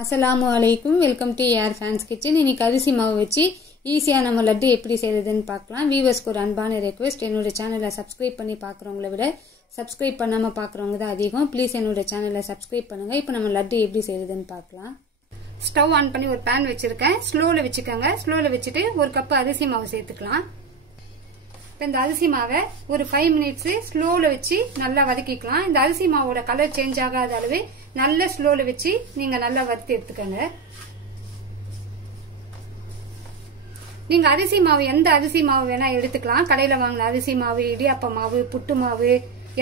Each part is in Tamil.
அஸ்ஸலாமு அலைக்கும். Welcome to air fans kitchen. இன்னைக்கு அரிசி மாவு வச்சு ஈஸியாக நம்ம லட்டு எப்படி செய்யறதுன்னு பார்க்கலாம். வியூவர்ஸ்க்கு ஒரு அன்பான ரெக்வெஸ்ட், என்னோட சேனலை சப்ஸ்கிரைப் பண்ணி பார்க்குறவங்கள விட சப்ஸ்கிரைப் பண்ணாமல் பார்க்குறவங்க தான் அதிகம். ப்ளீஸ் என்னோட சேனலை சப்ஸ்கிரைப் பண்ணுங்கள். இப்போ நம்ம லட்டு எப்படி செய்யறதுன்னு பார்க்கலாம். ஸ்டவ் ஆன் பண்ணி ஒரு பேன் வச்சுருக்கேன். ஸ்லோவில் வச்சுக்கோங்க. ஸ்லோவில் வச்சுட்டு ஒரு கப்பு அரிசி மாவு சேர்த்துக்கலாம். இப்போ இந்த அரிசி மாவை ஒரு 5 மினிட்ஸ் ஸ்லோவில் வச்சு நல்லா வதக்கிக்கலாம். இந்த அரிசி மாவோட கலர் சேஞ்ச் ஆகாத அளவு நல்ல ஸ்லோவில் வச்சு நீங்க நல்லா வறுத்து எடுத்துக்கோங்க. நீங்க அரிசி மாவு எந்த அரிசி மாவு வேணா எடுத்துக்கலாம். கடையில வாங்கின அரிசி மாவு, இடியாப்ப மாவு, புட்டு மாவு,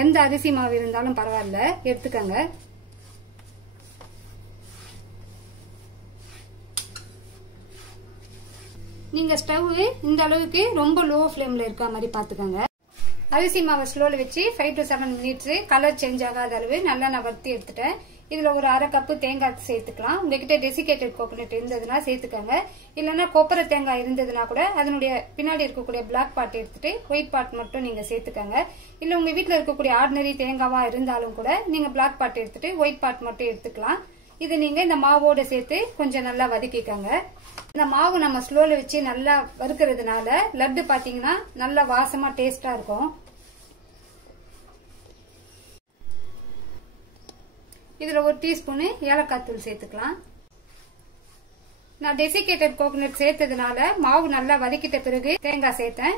எந்த அரிசி மாவு இருந்தாலும் பரவாயில்ல, எடுத்துக்கோங்க. நீங்க ஸ்டவ் இந்த அளவுக்கு ரொம்ப லோ ஃப்ளேம்ல இருக்க மாதிரி பாத்துக்கோங்க. அரிசி மாவை ஸ்லோல வச்சு 5 to 7 மினிட்ஸ் கலர் சேஞ்ச் ஆகாத அளவு நல்லா நான் வறுத்து எடுத்துட்டேன். இதுல ஒரு அரை கப்பு தேங்காய் சேர்த்துக்கலாம். உங்ககிட்ட டெசிகேட்டட் கோகோனட் இருந்ததுன்னா சேர்த்துக்கோங்க. இல்லைன்னா கொப்பரை தேங்காய் இருந்ததுன்னா கூட அதனுடைய பின்னாடி இருக்கக்கூடிய பிளாக் பார்ட் எடுத்துட்டு ஒயிட் பார்ட் மட்டும் நீங்க சேர்த்துக்கோங்க. இல்ல உங்க வீட்டுல இருக்கக்கூடிய ஆர்டினரி தேங்காவா இருந்தாலும் கூட நீங்க பிளாக் பார்ட் எடுத்துட்டு ஒயிட் பார்ட் மட்டும் எடுத்துக்கலாம். இது நீங்க இந்த மாவோட சேர்த்து கொஞ்சம் நல்லா வதக்கிக்கோங்க. இந்த மாவு நம்ம ஸ்லோல வச்சு நல்லா வறுக்கிறதுனால லட்டு பாத்தீங்கன்னா நல்லா வாசமா டேஸ்டா இருக்கும். இதுல ஒரு டீஸ்பூன் ஏலக்காய் தூள் சேர்த்துக்கலாம். நான் டெசிகேட்டட் கோகோனட் சேர்த்ததுனால மாவு நல்லா வதக்கிட்ட பிறகு தேங்காய் சேர்த்தேன்.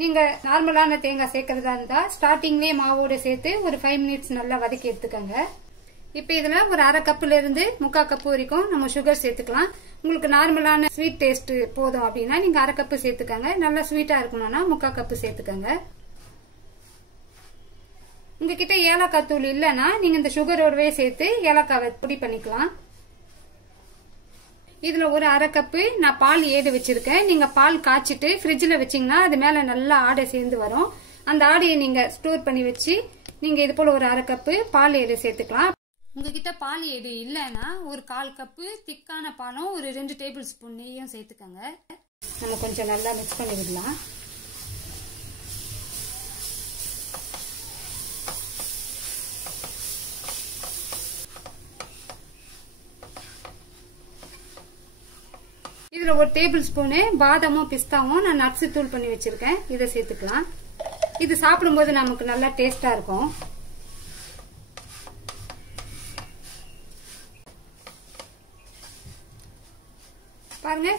நீங்க நார்மலான தேங்காய் சேர்க்கறதா இருந்தா ஸ்டார்டிங்லயே மாவோட சேர்த்து ஒரு 5 மினிட்ஸ் நல்லா வதக்கி எடுத்துக்கோங்க. இப்ப இதுல ஒரு அரை கப்புல இருந்து 3/4 கப்பு வரைக்கும் நம்ம சுகர் சேர்த்துக்கலாம். உங்களுக்கு நார்மலான ஸ்வீட் டேஸ்ட் போதும் அப்படின்னா நீங்க அரை கப்பு சேர்த்துக்கோங்க. நல்லா ஸ்வீட்டா இருக்கணும்னா 3/4 கப்பு சேர்த்துக்கோங்க. உங்ககிட்ட ஏலக்காய் தூள் இல்லைன்னா நீங்க இந்த சுகரோடவே சேர்த்து ஏலக்காவை பொடி பண்ணிக்கலாம். இதுல ஒரு அரை கப்பு நான் பால் ஏடு வச்சிருக்கேன். நீங்க பால் காய்ச்சிட்டு ஃப்ரிட்ஜ்ல வச்சீங்கன்னா அது மேல நல்லா ஆடை சேர்ந்து வரும். அந்த ஆடையை நீங்க ஸ்டோர் பண்ணி வச்சு நீங்க இது போல ஒரு அரை கப்பு பால் ஏடு சேர்த்துக்கலாம். உங்ககிட்ட பால் ஏடு இல்லைன்னா ஒரு 1/4 கப்பு திக்கான பாலும் ஒரு 2 டேபிள் ஸ்பூன் நெய்யும் சேர்த்துக்கோங்க. நம்ம கொஞ்சம் நல்லா மிக்ஸ் பண்ணி விடலாம். இதுல ஒரு டேபிள் ஸ்பூனு பாதாமும் பிஸ்தாவும் நான் நட்ஸ் தூள் பண்ணி வச்சிருக்கேன். இதை சேர்த்துக்கலாம். இது சாப்பிடும்போது நமக்கு நல்லா டேஸ்டா இருக்கும். பாருங்க,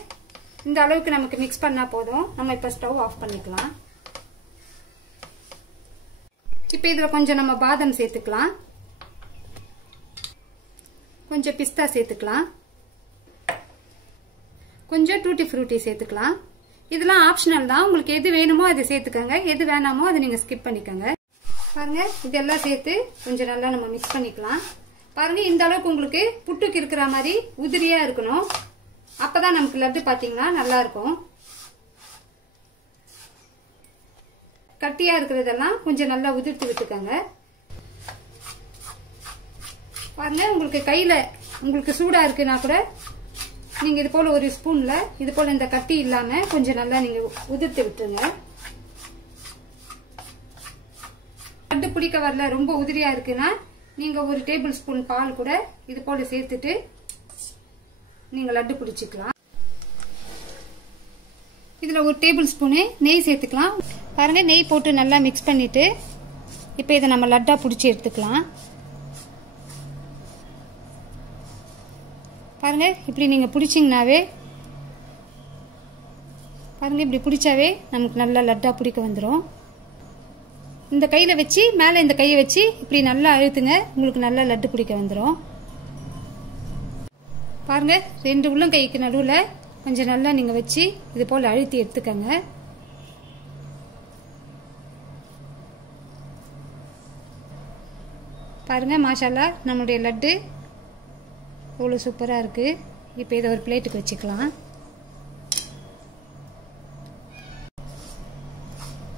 இந்த அளவுக்கு நமக்கு மிக்ஸ் பண்ணா போதும். நம்ம இப்ப ஸ்டவ் ஆஃப் பண்ணிக்கலாம். இப்ப இதுல கொஞ்சம் நம்ம பாதாம் சேர்த்துக்கலாம். கொஞ்சம் பிஸ்தா சேர்த்துக்கலாம். கொஞ்சம் டூட்டி ஃப்ரூட்டி சேர்த்துக்கலாம். இதெல்லாம் ஆப்ஷனல் தான். உங்களுக்கு எது வேணுமோ அதை சேர்த்துக்கோங்க. எது வேணாமோ அதை நீங்க ஸ்கிப் பண்ணிக்கோங்க. பாருங்க, இதெல்லாம் சேர்த்து கொஞ்சம் நல்லா நம்ம மிக்ஸ் பண்ணிக்கலாம். பாருங்க, இந்த அளவுக்கு உங்களுக்கு புட்டுக்கு இருக்கிற மாதிரி உதிரியா இருக்கணும். அப்பதான் நமக்கு லட்டு பாத்தீங்கன்னா நல்லா இருக்கும். கட்டியா இருக்கிறதெல்லாம் கொஞ்சம் நல்லா உதிர்த்து விட்டுக்கோங்க. பாருங்க, உங்களுக்கு கையில உங்களுக்கு சூடா இருக்குன்னா கூட நீங்க இது போல ஒரு ஸ்பூன்ல இது போல இந்த கட்டி இல்லாம கொஞ்சம் நல்லா நீங்க உதிர்த்து விட்டுருங்க. லட்டு பிடிக்க வரல, ரொம்ப உதிரியா இருக்குன்னா நீங்க ஒரு டேபிள் ஸ்பூன் பால் கூட இது போல சேர்த்துட்டு நீங்க லட்டு பிடிச்சிக்கலாம். இதுல ஒரு டேபிள் ஸ்பூனு நெய் சேர்த்துக்கலாம். பாருங்க, நெய் போட்டு நல்லா மிக்ஸ் பண்ணிட்டு இப்ப இதை நம்ம லட்டா பிடிச்சி எடுத்துக்கலாம். பாருங்க, இப்படி நீங்க பிடிச்சிங்கனாவே பாருங்க, இப்படி பிடிச்சாவே நமக்கு நல்லா லட்டா பிடிக்க வந்துடும். இந்த கையில வச்சு மேல இந்த கையை வச்சு இப்படி நல்லா அழுத்துங்க. உங்களுக்கு நல்லா லட்டு பிடிக்க வந்துடும். பாருங்க, 2 உள்ளங்கைக்கு நடுவுல கொஞ்சம் நல்லா நீங்க வச்சு இது போல அழுத்தி எடுத்துக்கங்க. பாருங்க, மாஷால்லா நம்மளுடைய லட்டு எவ்வளவு சூப்பரா இருக்கு. இப்போ இதை ஒரு பிளேட்டுக்கு வச்சுக்கலாம்.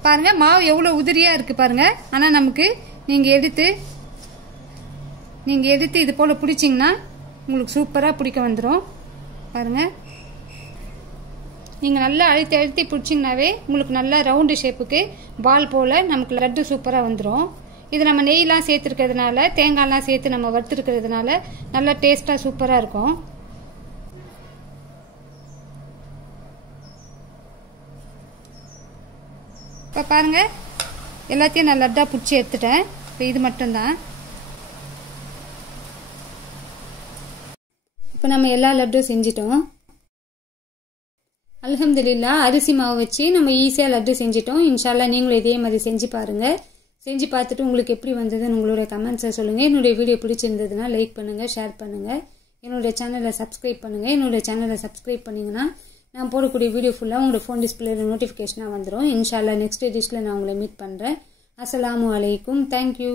பாருங்க, மாவு எவ்வளவு உதிரியா இருக்கு பாருங்க. ஆனா நமக்கு நீங்க எடுத்து இது போல பிடிச்சிங்கன்னா உங்களுக்கு சூப்பரா பிடிக்க வந்துடும். பாருங்க, நீங்க நல்லா அழுத்தி அழுத்தி பிடிச்சிங்கனாவே உங்களுக்கு நல்லா ரவுண்டு ஷேப்புக்கு பால் போல நமக்கு லட்டு சூப்பரா வந்துடும். இது நம்ம நெய்லாம் சேர்த்துருக்கிறதுனால, தேங்காய்லாம் சேர்த்து நம்ம வறுத்துருக்கிறதுனால நல்லா டேஸ்ட்டாக சூப்பராக இருக்கும். இப்போ பாருங்கள், எல்லாத்தையும் நான் லட்டாக பிடிச்சி எடுத்துட்டேன். இப்போ இது மட்டும்தான். இப்போ நம்ம எல்லா லட்டும் செஞ்சிட்டோம். அல்ஹம்துலில்லாஹ், அரிசி மாவு வச்சு நம்ம ஈஸியாக லட்டு செஞ்சிட்டோம். இன்ஷால்லா நீங்களும் இதே மாதிரி செஞ்சு பாருங்கள். செஞ்சு பார்த்துட்டு உங்களுக்கு எப்படி வந்ததுன்னு உங்களுடைய கமெண்ட்ஸை சொல்லுங்கள். என்னுடைய வீடியோ பிடிச்சிருந்ததுன்னா லைக் பண்ணுங்கள், ஷேர் பண்ணுங்கள். என்னுடைய சேனலை சப்ஸ்கிரைப் பண்ணுங்கள். என்னுடைய சேனலை சப்ஸ்கிரைப் பண்ணிங்கன்னா நான் போடக்கூடிய வீடியோ ஃபுல்லாக உங்களோட ஃபோன் டிஸ்பிளேல நோட்டிஃபிகேஷனாக வந்துடும். இன்ஷால்லா நெக்ஸ்ட் எடிஷனில் நான் உங்களை மீட் பண்ணுறேன். அஸ்ஸலாமு அலைக்கும். தேங்க்யூ.